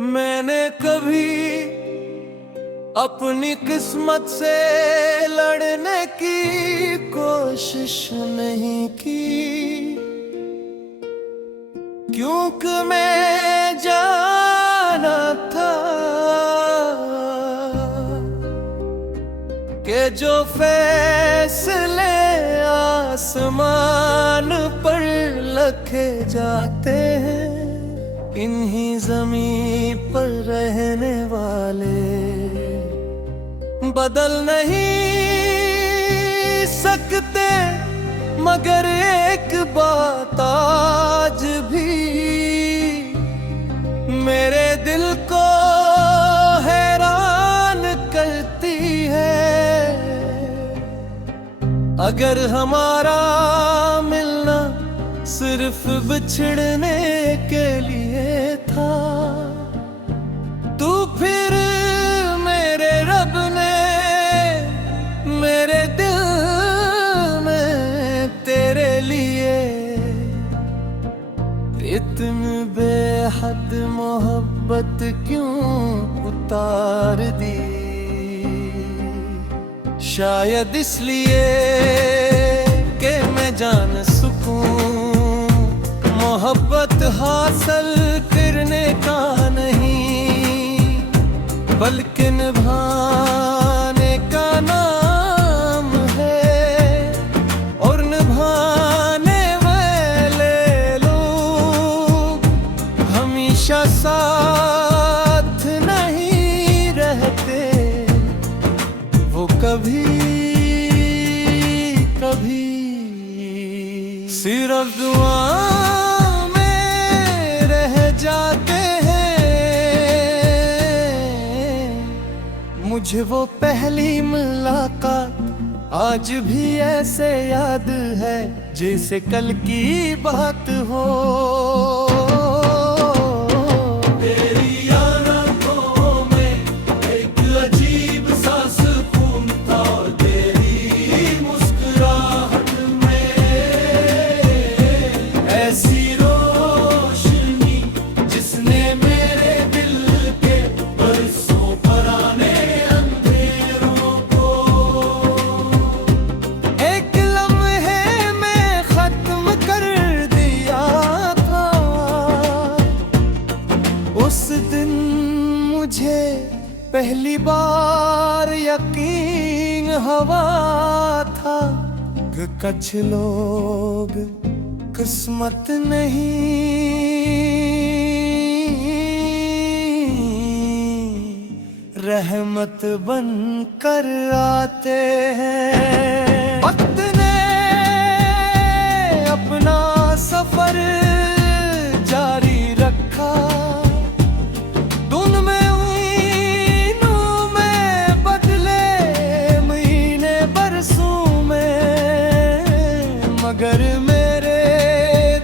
मैंने कभी अपनी किस्मत से लड़ने की कोशिश नहीं की, क्योंकि मैं जाना था कि जो फैसले आसमान पर लिखे जाते हैं, इन्हीं ज़मीं पर रहने वाले बदल नहीं सकते। मगर एक बात आज भी मेरे दिल को हैरान करती है। अगर हमारा मिलना सिर्फ बिछड़ने के लिए था, तो फिर मेरे रब ने मेरे दिल में तेरे लिए इतनी बेहद मोहब्बत क्यों उतार दी? शायद इसलिए कि मैं जान सकूं मोहब्बत हासिल करने का नहीं, बल्कि निभाने का नाम है। और निभाने वाले लोग हमेशा साथ नहीं रहते, वो कभी कभी सिर्फ दुआ मुझे वो पहली मुलाकात आज भी ऐसे याद है जैसे कल की बात हो। तेरी आँखों में एक अजीब सा सुकून था, तेरी मुस्कुराहट में ऐसी रोशनी जिसने मेरे दिल के बरसों पुराने पहली बार यकीन हुआ था कि कुछ लोग किस्मत नहीं रहमत बनकर आते हैं। वक्त ने अपना सफर जारी रखा, मगर मेरे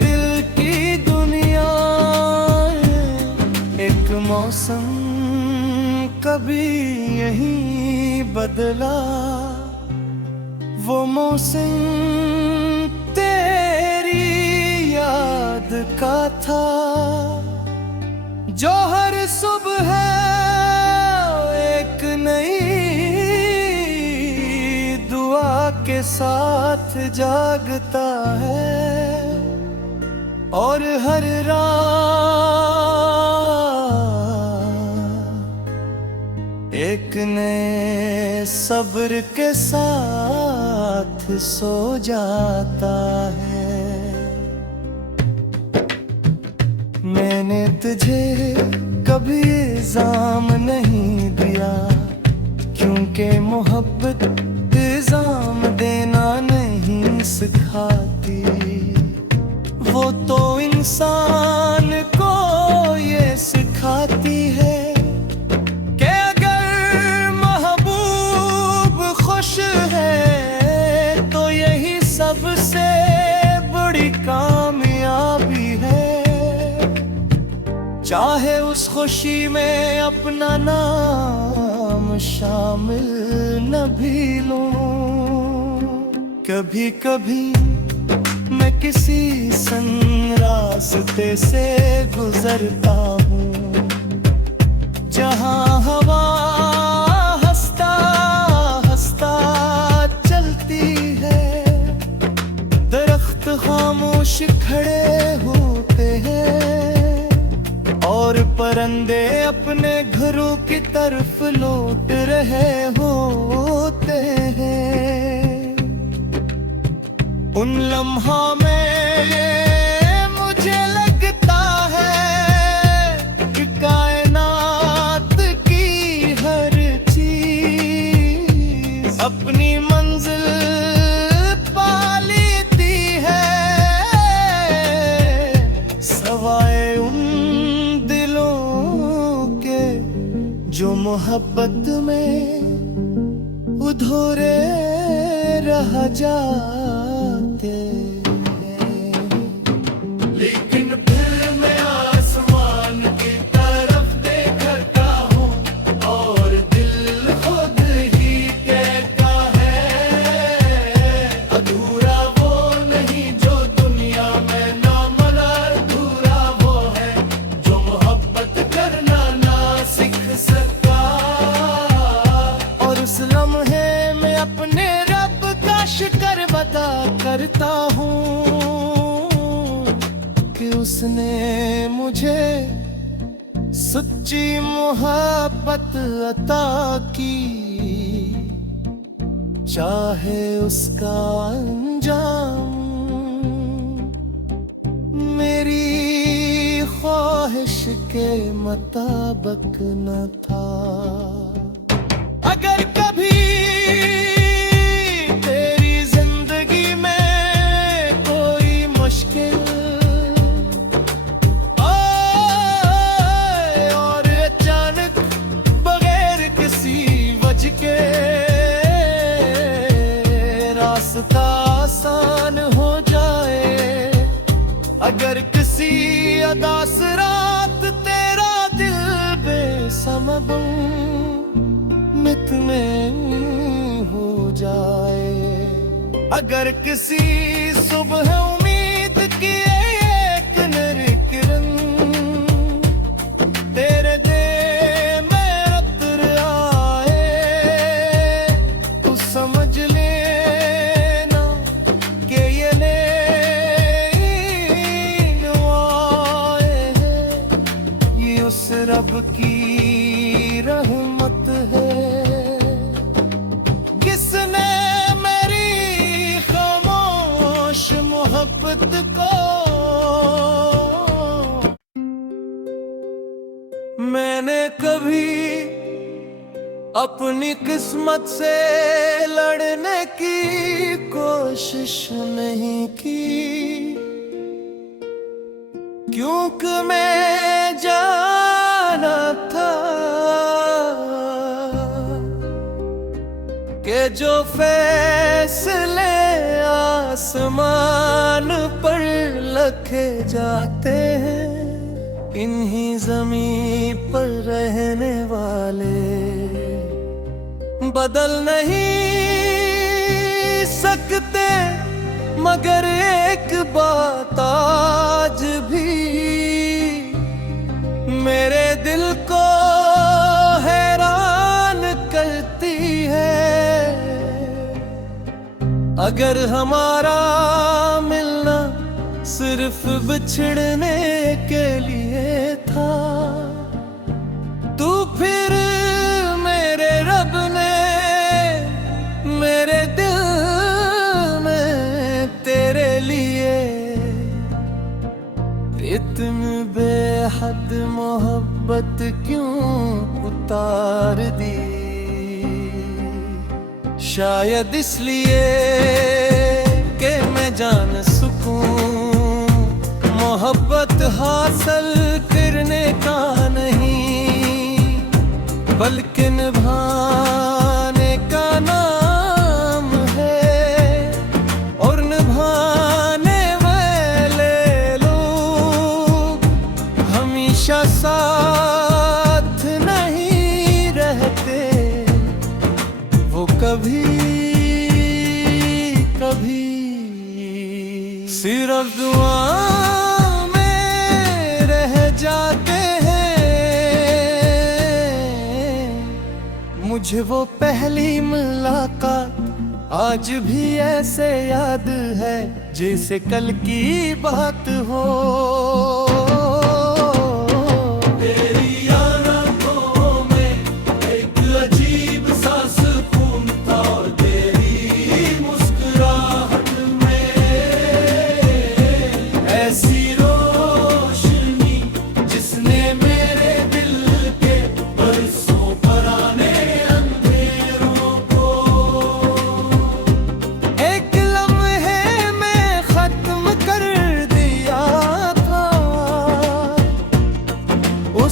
दिल की दुनिया एक मौसम कभी यहीं बदला। वो मौसम तेरी याद का था, जो हर सुबह एक नई के साथ जागता है, और हर रात एक नए सब्र के साथ सो जाता है। मैंने तुझे कभी इल्जाम नहीं दिया, क्योंकि मोहब्बत इल्जाम देना नहीं सिखाती। वो तो इंसान को ये सिखाती है कि अगर महबूब खुश है तो यही सबसे बड़ी कामयाबी है। चाहे उस खुशी में अपना नाम शामिल न भी लूं, कभी कभी मैं किसी सन रास्ते से गुजरता हूँ, परिंदे अपने घरों की तरफ लौट रहे होते हैं। उन लम्हा में मुझे लगता है कि कायनात की हर चीज अपनी मंजिल पा लेती है, सवाए उन दिलों के जो मोहब्बत में अधूरे रह जाते हैं। लेकिन फिर मैं आसमान की तरफ देखता हूँ और दिल खुद ही कहता है, अधूरा वो नहीं जो दुनिया में ना मिला, अधूरा वो है जो मोहब्बत करना ना सीख सका। और उस लम्हे में अपने रब का शुक्र अदा करता हूँ कि उसने मुझे सच्ची मोहब्बत अता की, चाहे उसका अंजाम मेरी ख्वाहिश के मुताबिक न था। अगर कभी तेरी जिंदगी में कोई मुश्किल आए और अचानक बगैर किसी वजह के रास्ता आसान हो जाए, अगर किसी अदास रात तेरा दिल बेसमब मित में हो जाए, अगर किसी सुबह उम्मीद की एक नई किरण तेरे दिल में अतर आए, तू समझ लेना कि ये दुआएं हैं, ये उस रब की रहमत है किसने मेरी खामोश मोहब्बत को। मैंने कभी अपनी किस्मत से लड़ने की कोशिश नहीं की, क्योंकि मैं जाना था कि जो फैसले आसमान पर लिखे जाते हैं, इन्हीं ज़मीं पर रहने वाले बदल नहीं सकते। मगर एक बात आज भी मेरे दिल को हैरान करती है, अगर हमारा मिलना सिर्फ बिछड़ने के लिए था, तो फिर मेरे रब ने मेरे दिल में तेरे लिए इतनी बेहद मोहब्बत क्यों उतार दी। शायद इसलिए कि मैं जान सकूं मोहब्बत हासिल करने का नहीं, बल्कि निभाने का नाम है, और निभाने वाले लोग हमेशा साथ नहीं रहते, वो कभी कभी सिर्फ दुआ में रह जाते हैं। मुझे वो पहली मुलाकात आज भी ऐसे याद है जैसे कल की बात हो।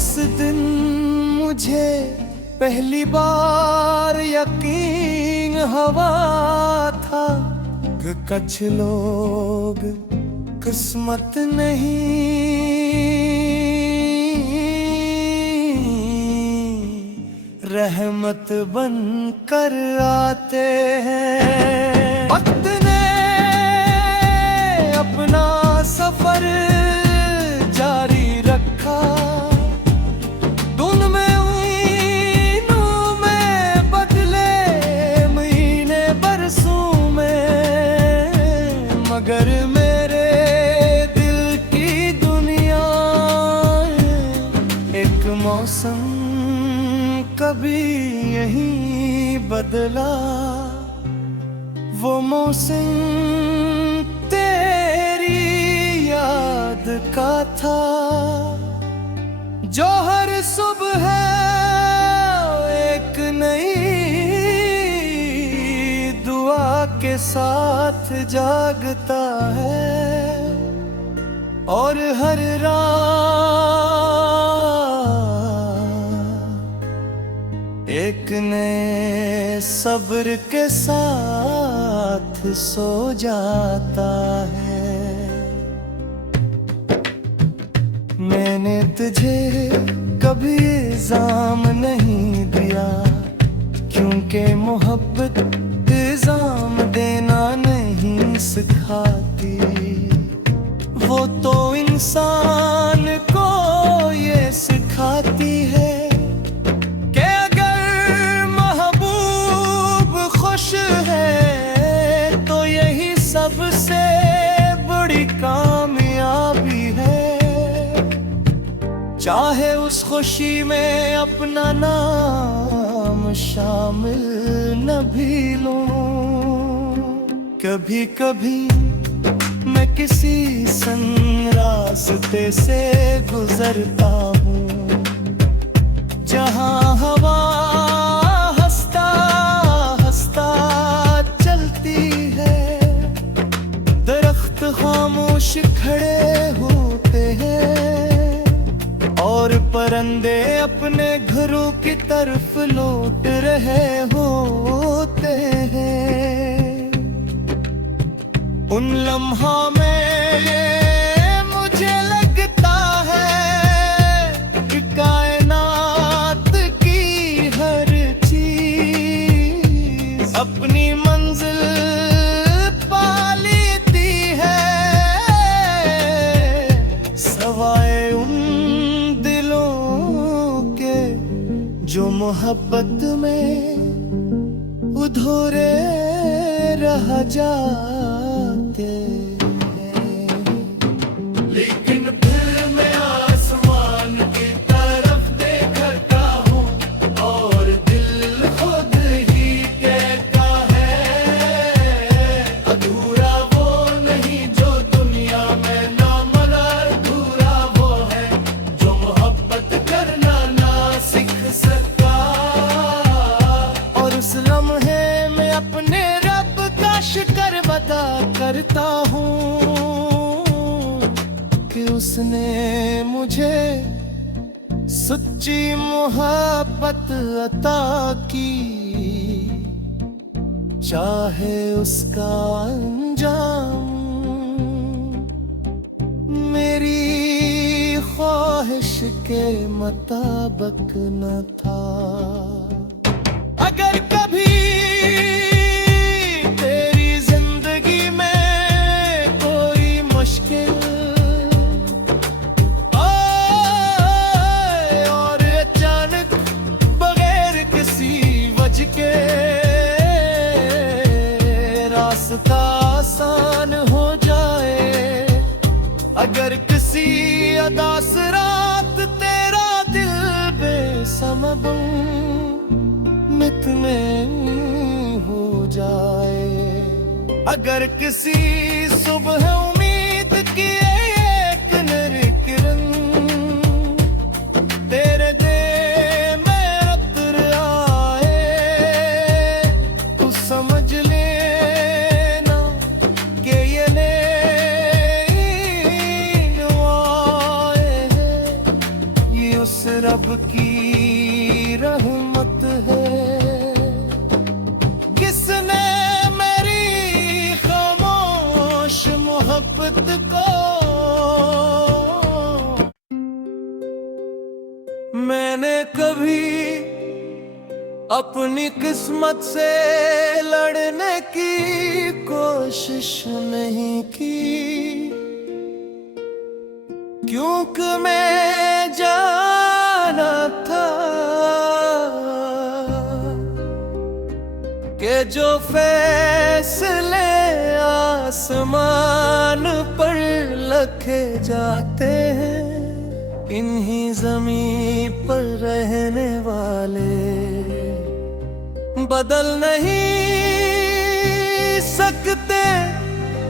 उस दिन मुझे पहली बार यकीन हुआ था कि कुछ लोग किस्मत नहीं रहमत बन कर आते हैं। वक्त ने अपना सफर जारी रखा, धुन में ऊईनों में बदले महीने बरसों में, मगर मेरे दिल की दुनिया एक मौसम कभी यहीं बदला। वो मौसम तेरी याद का था, जो हर सुबह एक नई दुआ के साथ जागता है, और हर रात एक नए सब्र के साथ सो जाता है। मैंने तुझे कभी इल्जाम नहीं दिया, क्योंकि मोहब्बत इल्जाम देना नहीं सिखाती। वो तो इंसान को ये सिखाती है कि अगर महबूब खुश है तो यही सबसे बड़ी कामयाबी है। चाहे उस खुशी में अपना नाम शामिल न भी लूं, कभी कभी मैं किसी रास्ते से गुजरता हूँ, जहाँ हवा हंसता हंसता चलती है, दरख्त खामोश खड़े होते हैं, और परिंदे अपने घरों की तरफ लौट रहे होते हैं। उन लम्हा में मुझे लगता है कि कायनात की हर चीज अपनी मंजिल पा लेती है, सवाए उन दिलों के जो मोहब्बत में अधूरे रह जाते हैं। लेकिन फिर मैं आसमान की तरफ देखता हूँ, और दिल खुद ही कहता है अधूरा वो नहीं जो दुनिया में ना, मगर अधूरा वो है जो मोहब्बत करना ना सीख सका। और उस लम्हे में अपने रब का शुक्र अदा करता हूँ कि उसने मुझे सच्ची मोहब्बत अता की। चाहे उसका अंजाम मेरी ख्वाहिश के मुताबिक न था। अगर कभी रास्ता आसान हो जाए, अगर किसी अदास रात तेरा दिल बेसमब मित में हो जाए, अगर किसी सुबह उम्मीद की एक नई किरण तेरे दे में अतर आए, तू समझ लेना कि ये नेवाए हैं, ये उस रब की रहमत है किसने मेरी खामोश मोहब्बत को। मैंने कभी अपनी किस्मत से लड़ने की कोशिश नहीं की, क्योंकि मैं जाना था कि जो फैसले आसमान पर लिखे जाते हैं, इन्हीं ज़मीन पर रहने वाले बदल नहीं सकते।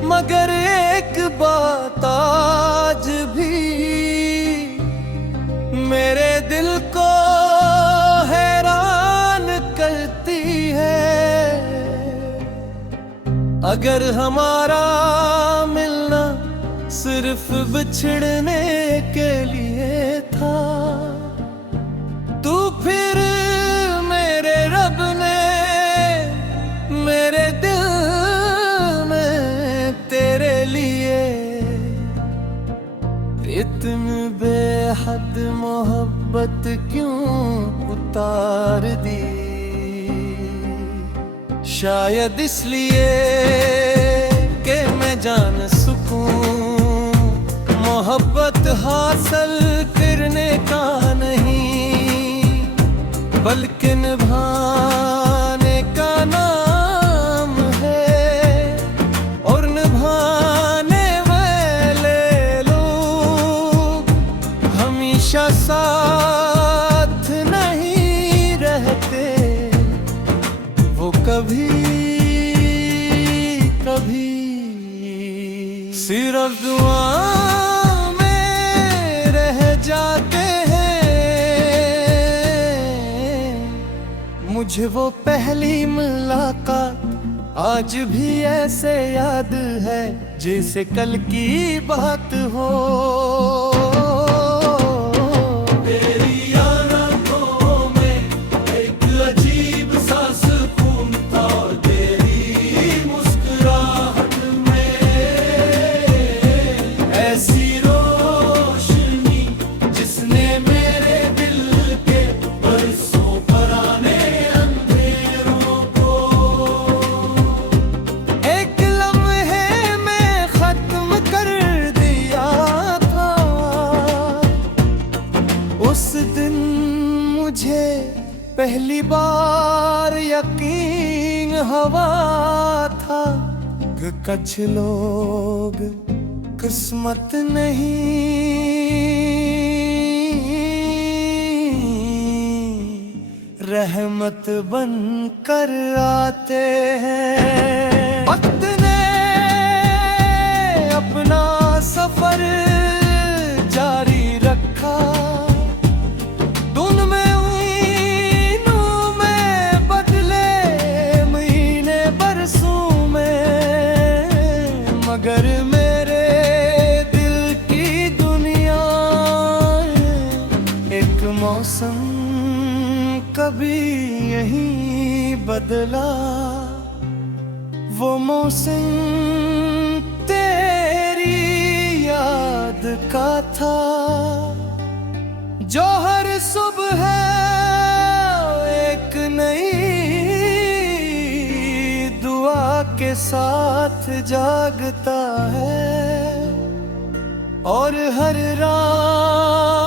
मगर एक बात आज भी मेरे दिल को हैरान करती है। अगर हमारा मिलना सिर्फ बिछड़ने के लिए था, तो फिर मेरे रब ने मेरे दिल में तेरे लिए इतनी बेहद मोहब्बत क्यों उतार दी। शायद इसलिए कि मैं जान सकूं मोहब्बत हासिल करने का नहीं, बल्कि निभाने का नाम है। और निभाने वाले लोग हमेशा साथ नहीं रहते, वो कभी कभी सिर्फ दुआ में रह जाते हैं। मुझे वो पहली मुलाकात आज भी ऐसे याद है जैसे कल की बात हो। तेरी आँखों में एक अजीब सा सुकून था, और तेरी मुस्कुराहट में ऐसी रोशनी जिसने मेरे दिल के बरसों पुराने अंधेरों को एक लम्हे में खत्म कर दिया था। उस दिन मुझे पहली बार यकीन हुआ था कि कुछ लोग किस्मत नहीं रहमत बन कर आते हैं। वक्त ने अपना सफर जारी रखा, दिन में महीनों में बदले महीने बरसों में, मगर मेरे दिल की दुनिया एक मौसम कभी यहीं बदला। वो मौसम तेरी याद का था, जो हर सुबह एक नई दुआ के साथ जागता है, और हर रात